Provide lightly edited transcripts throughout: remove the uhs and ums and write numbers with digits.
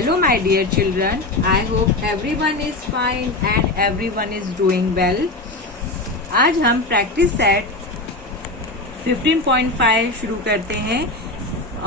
Hello my dear children, I hope everyone is fine and everyone is doing well. आज हम practice set 15.5 शुरू करते हैं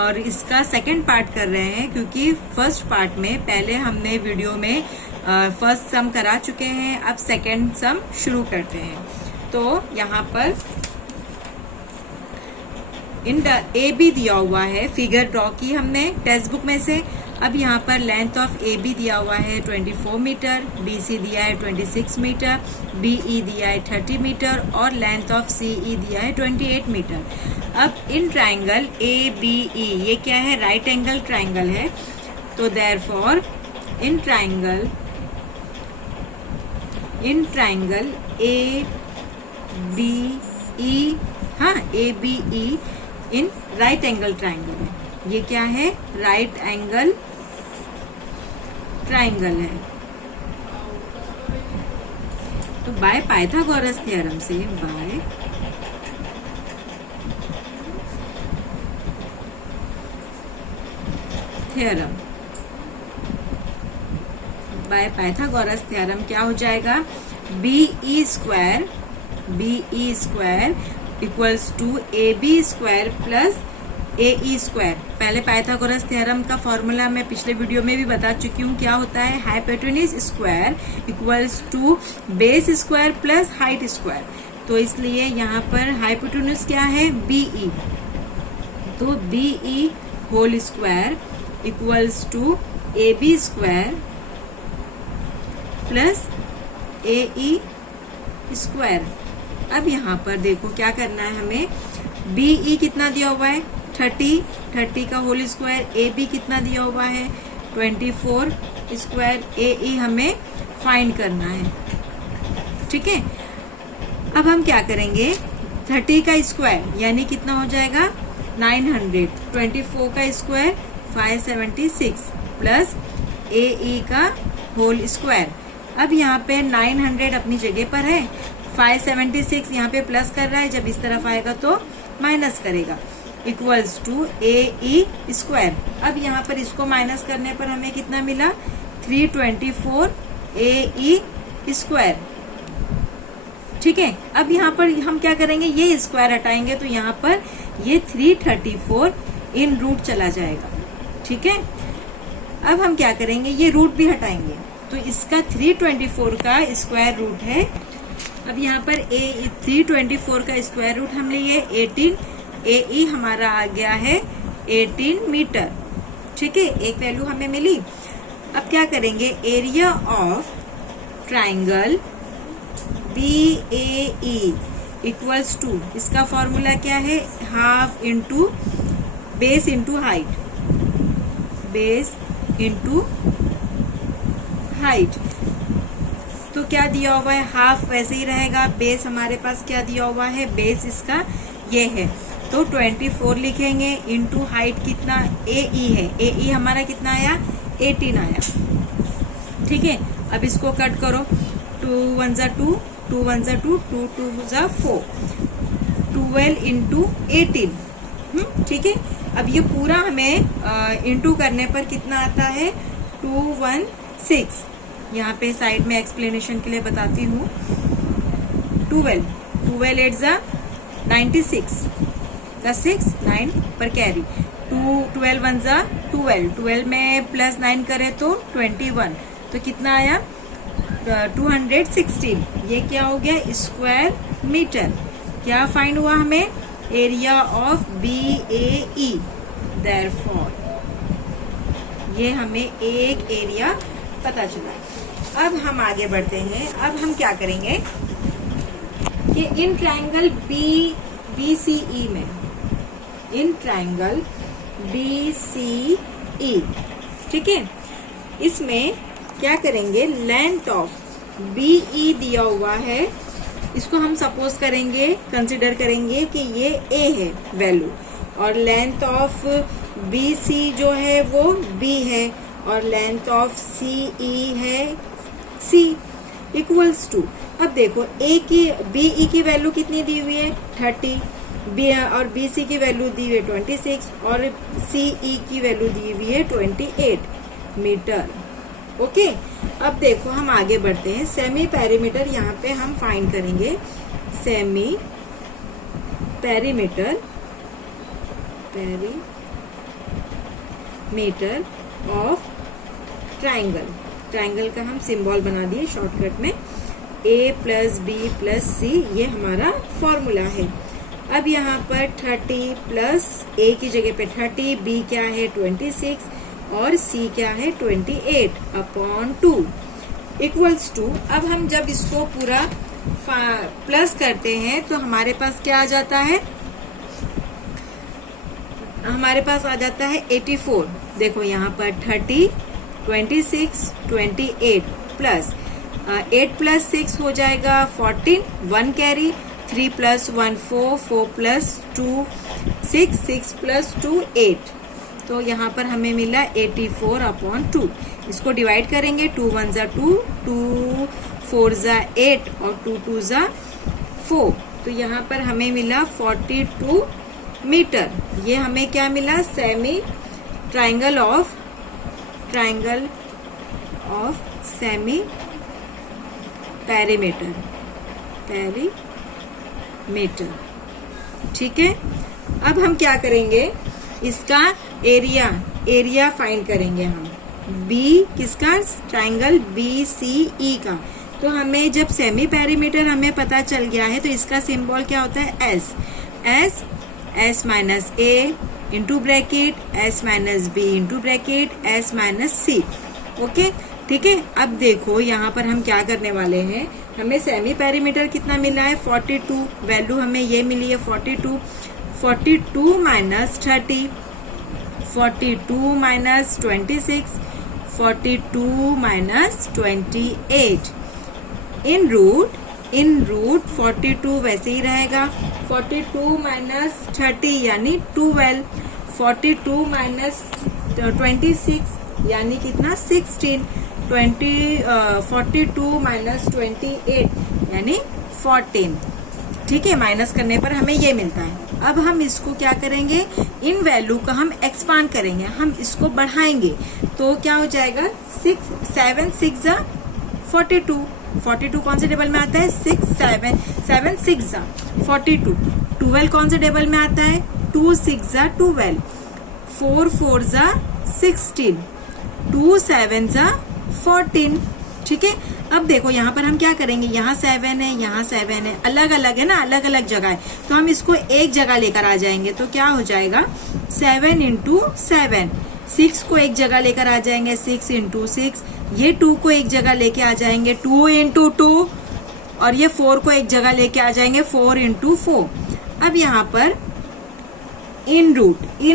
और इसका सेकंड पार्ट कर रहे हैं क्योंकि फर्स्ट पार्ट में पहले हमने वीडियो में फर्स्ट सम करा चुके हैं। अब सेकंड सम शुरू करते हैं। तो यहाँ पर इन ए बी दिया हुआ है, फिगर ड्रॉ की हमने टेक्स्ट बुक में से। अब यहाँ पर लेंथ ऑफ ए बी दिया हुआ है 24 मीटर, बी सी दिया है 26 मीटर, बी ई दिया है 30 मीटर और लेंथ ऑफ सी ई दिया है 28 मीटर। अब इन ट्राइंगल ए बी ई ये क्या है, राइट एंगल ट्राइंगल है। तो therefore in triangle A B E, हाँ A B E in right angle triangle है। ये क्या है, राइट एंगल ट्राइंगल है। तो बाय पाइथागोरस थ्योरम से, बाय पाइथागोरस थ्योरम क्या हो जाएगा, B E square equals to A B square plus A E square. पहले पाइथागोरस थ्योरम का फॉर्मूला मैं पिछले वीडियो में भी बता चुकी हूँ। क्या होता है, hypotenuse square equals to base square plus height square. तो इसलिए यहाँ पर हाइपोटेन्यूज क्या है, बी ई। तो B E whole square equals to A B square plus A E square. अब यहाँ पर देखो क्या करना है हमें, बी ई कितना दिया हुआ है 30 का होल स्क्वायर, ए बी कितना दिया हुआ है 24 स्क्वायर, ए ई हमें फाइंड करना है। ठीक है, अब हम क्या करेंगे, 30 का स्क्वायर यानी कितना हो जाएगा 900, 24 का स्क्वायर 576 प्लस ए ई का होल स्क्वायर। अब यहाँ पे 900 अपनी जगह पर है, 576 यहाँ पे प्लस कर रहा है, जब इस तरफ आएगा तो माइनस करेगा, equals to A E square. अब यहाँ पर इसको माइनस करने पर हमें कितना मिला, 324 ए ई स्क्वायर। ठीक है, अब यहाँ पर हम क्या करेंगे, ये स्क्वायर हटाएंगे तो यहाँ पर ये 334 इन रूट चला जाएगा। ठीक है, अब हम क्या करेंगे, ये रूट भी हटाएंगे तो इसका 324 का स्क्वायर रूट है। अब यहाँ पर 324 का स्क्वायर रूट हम लिए 18, ए ई हमारा आ गया है 18 मीटर। ठीक है, एक वैल्यू हमें मिली। अब क्या करेंगे, area of triangle B A E equals to, इसका फॉर्मूला क्या है, half into base into height, base into height. तो क्या दिया हुआ है, हाफ वैसे ही रहेगा, बेस हमारे पास क्या दिया हुआ है, बेस इसका ये है तो 24 लिखेंगे इंटू हाइट कितना ए ई है, ए ई हमारा कितना आया 18 आया। ठीक है, अब इसको कट करो, 2 1 जा 2, 2 1 जा 2, 2 2 जा 4, 12 इंटू 18। ठीक है, अब ये पूरा हमें इंटू करने पर कितना आता है 216। यहाँ पे साइड में एक्सप्लेनेशन के लिए बताती हूँ, 12 8 जा 96 का 6 9 पर कैरी, 12 1 जा 12 में प्लस 9 करें तो 21, तो कितना आया 216। ये क्या हो गया, स्क्वायर मीटर। क्या फाइंड हुआ हमें, area of B A E. Therefore ये हमें एक एरिया पता चला। अब हम आगे बढ़ते हैं। अब हम क्या करेंगे कि इन ट्राइंगल बी सी ई में, इन ट्राइंगल बी सी ई, ठीक है, इसमें क्या करेंगे, लेंथ ऑफ बी ई दिया हुआ है, इसको हम सपोज करेंगे, कंसिडर करेंगे कि ये ए है वैल्यू, और लेंथ ऑफ बी सी जो है वो बी है, और लेंथ ऑफ सी ई है सी, इक्वल्स टू। अब देखो ए की बी ई की वैल्यू कितनी दी हुई है 30, बी और बी सी की वैल्यू दी हुई है 26 और सी ई की वैल्यू दी हुई है 28। मीटर। ओके, अब देखो हम आगे बढ़ते हैं। सेमी पेरीमीटर यहाँ पे हम फाइंड करेंगे। Semi perimeter of triangle. Triangle का हम सिंबल बना दिए शॉर्टकट में, a प्लस बी प्लस सी, ये हमारा फॉर्मूला है। अब यहाँ पर 30 प्लस a की जगह पे 30, b क्या है 26 और c क्या है 28 अपॉन 2 इक्वल्स टू। अब हम जब इसको पूरा प्लस करते हैं तो हमारे पास क्या आ जाता है, हमारे पास आ जाता है 84। देखो यहाँ पर 30, 26, 28 प्लस 8 प्लस 6 हो जाएगा 14, 1 कैरी, 3 प्लस 1 4, 4 प्लस 2 6, 6 प्लस 2 8। तो यहाँ पर हमें मिला 84 अपॉन 2। इसको डिवाइड करेंगे, 2 1 जा 2, 2 4 जा 8 और 2 2 जा 4। तो यहाँ पर हमें मिला 42 मीटर। ये हमें क्या मिला, semi triangle of semi perimeter. ठीक है, अब हम क्या करेंगे, इसका एरिया फाइंड करेंगे हम। बी किसका, ट्राइंगल बी सी ई का। तो हमें जब सेमी पेरीमीटर हमें पता चल गया है तो इसका सिंबल क्या होता है, S minus A into bracket, S minus B into bracket, S minus C. Okay, ठीक है। अब देखो यहाँ पर हम क्या करने वाले हैं, हमें सेमी पेरीमीटर कितना मिला है 42, वैल्यू हमें ये मिली है 42 माइनस 30, 42 माइनस 26, 42 माइनस 28 इन रूट 42 वैसे ही रहेगा, 42 माइनस 30 यानी 12, 42 माइनस 26 यानी कितना 16, 42 माइनस 28 यानी 14। ठीक है, माइनस करने पर हमें ये मिलता है। अब हम इसको क्या करेंगे, इन वैल्यू का हम एक्सपांड करेंगे, हम इसको बढ़ाएंगे। तो क्या हो जाएगा, 7 6 जा 42, 42 कौन से टेबल में आता है, 7 6 जा 42, 12 कौन से टेबल में आता है, 2 6 जा 12, 4 4 जा 16, 2 7 जा 14। ठीक है, अब देखो यहाँ पर हम क्या करेंगे, यहाँ 7 है, यहाँ 7 है, अलग अलग है ना, अलग अलग जगह है, तो हम इसको एक जगह लेकर आ जाएंगे। तो क्या हो जाएगा, 7 इंटू 7, 6 को एक जगह लेकर आ जाएंगे, 6 इंटू 6, ये 2 को एक जगह लेके आ जाएंगे, 2 इंटू 2, और ये 4 को एक जगह लेके आ जाएंगे, 4 इंटू 4। अब यहाँ पर इन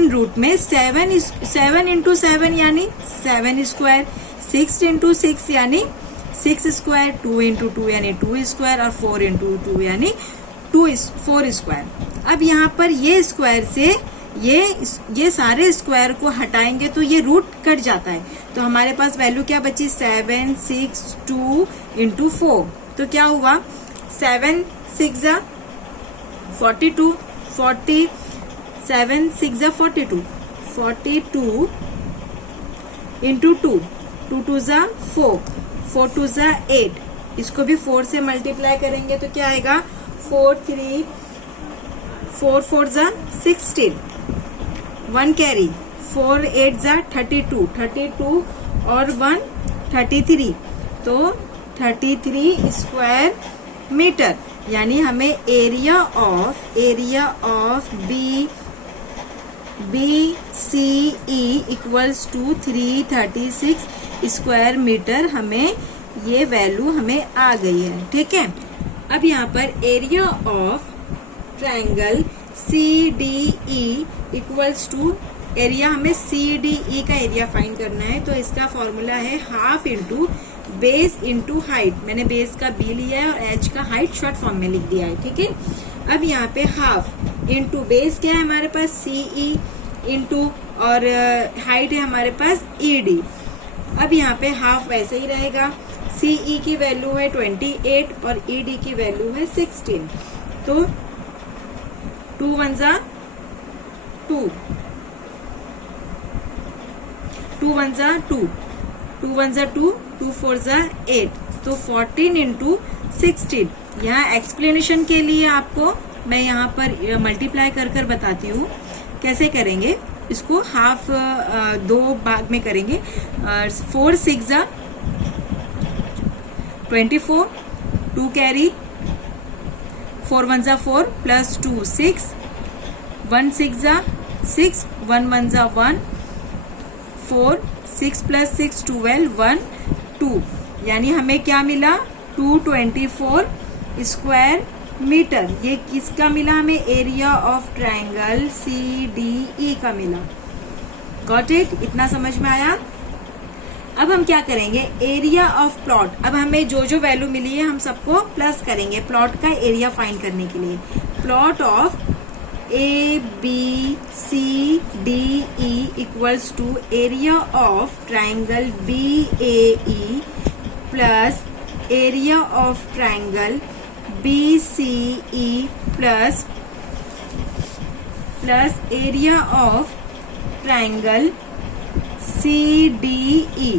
रूट में 7 इंटू 7 यानी 7 स्क्वायर, 6 इंटू 6 यानी 6 स्क्वायर, 2 इंटू 2 यानी 2 स्क्वायर, और 4 इंटू 2 यानी 4 स्क्वायर। अब यहाँ पर ये स्क्वायर से ये सारे स्क्वायर को हटाएंगे तो ये रूट कट जाता है, तो हमारे पास वैल्यू क्या बची, 7 6 2 इंटू 4। तो क्या हुआ, 7 6 जा 42, 7 6 जा 42, 42 इंटू 2, 2 2 जा 4, 4 2 जा 8, इसको भी 4 से मल्टीप्लाई करेंगे तो क्या आएगा, 4 4 जा 16, 1 कैरी, 4 8 जा 32, 32 और 1 33, तो 33 स्क्वायर मीटर। यानी हमें area of B C E equals to 336 square meter, हमें ये वैल्यू हमें आ गई है। ठीक है, अब यहाँ पर area of triangle C D E equals to, area हमें सी डी ई का एरिया फाइंड करना है, तो इसका फॉर्मूला है half into base into height. मैंने बेस का बी लिया है और एच का हाइट शॉर्ट फॉर्म में लिख दिया है। ठीक है, अब यहाँ पे हाफ इंटू बेस क्या है हमारे पास, सी ई इंटू, और हाइट है हमारे पास ई डी। अब यहाँ पे हाफ वैसे ही रहेगा, सी ई की वैल्यू है 28 और ई डी की वैल्यू है 16, तो 2 1 जा 2, 2 1 जा 2, 2 1 जा 2, 2 4 जा 8, तो 14 इंटू 16। यहाँ एक्सप्लेनेशन के लिए आपको मैं यहाँ पर मल्टीप्लाई कर कर बताती हूँ कैसे करेंगे इसको। हाफ 2 भाग में करेंगे। 4 6 जा 24, 2 कैरी, 4 1 जा 4 प्लस 2 6, 1 6 जा 6, 1 1 जा 1, 4 6 प्लस 6 12, 1 2, यानी हमें क्या मिला 224 स्क्वायर मीटर। ये किसका मिला हमें? एरिया ऑफ ट्रायंगल CDE का मिला। Got it? इतना समझ में आया? अब हम क्या करेंगे, एरिया ऑफ प्लॉट। अब हमें जो जो वैल्यू मिली है हम सबको प्लस करेंगे प्लॉट का एरिया फाइंड करने के लिए। Plot of ABCDE equals to area of triangle BAE plus area of triangle BCE plus area of triangle CDE।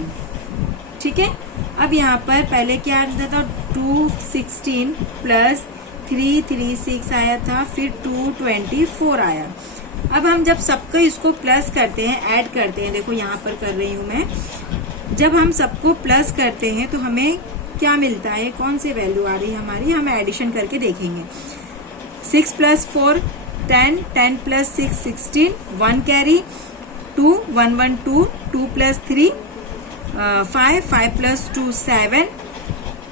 ठीक है, अब यहाँ पर पहले क्या आता था 216 प्लस 336 आया था, फिर 224 आया। अब हम जब सबको इसको प्लस करते हैं, ऐड करते हैं, देखो यहाँ पर कर रही हूं मैं, जब हम सबको प्लस करते हैं तो हमें क्या मिलता है, कौन सी वैल्यू आ रही है हमारी, हम एडिशन करके देखेंगे। 6 plus 4 10, 10 plus 6 16, 1 carry, 2 1 1 2, 2 plus 3 5, 5 plus 2 7,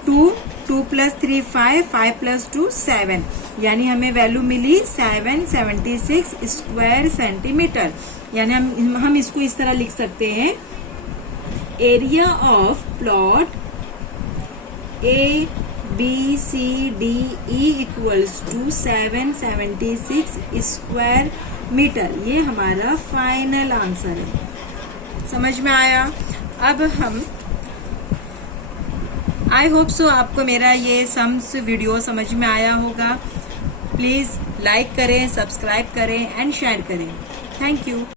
2 2 plus 3 5, 5 plus 2 7, यानी हमें वैल्यू मिली 776 स्क्वायर सेंटीमीटर। यानी हम इसको इस तरह लिख सकते हैं, area of plot ABCDE equals to 776 square meter. ये हमारा फाइनल आंसर है। समझ में आया? अब हम आई होप सो आपको मेरा ये सम्स वीडियो समझ में आया होगा। प्लीज लाइक करें, सब्सक्राइब करें एंड शेयर करें। Thank you.